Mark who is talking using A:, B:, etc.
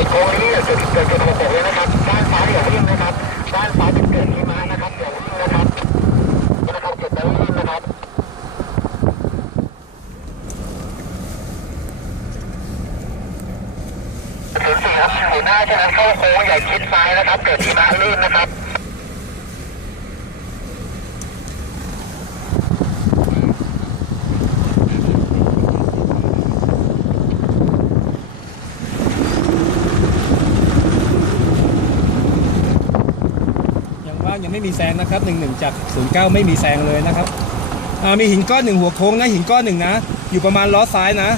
A: ุดโค้งนี้จุดเกิดจุดหกหกเลนะครับด้านซ้ายอย่าวิ่งนะครับด้านซ้ายจุดเกิดหิมานะครับอย่าวิ่งนะครับนะครับจุดนั้นวิ่งนะครับศูนย์สี่ครับศูนหน้าฉะนั้นเข้าโค้งใหญ่าคิดซ้ายนะครับ เกิดหิมาลื่นนะครับ
B: ยังไม่มีแซงนะครับ11จาก09ไม่มีแซงเลยนะครับมีหินก้อนหนึ่งหัวโค้งนะหินก้อนหนึ่งนะ อยู่ประมาณล้อซ้ายนะ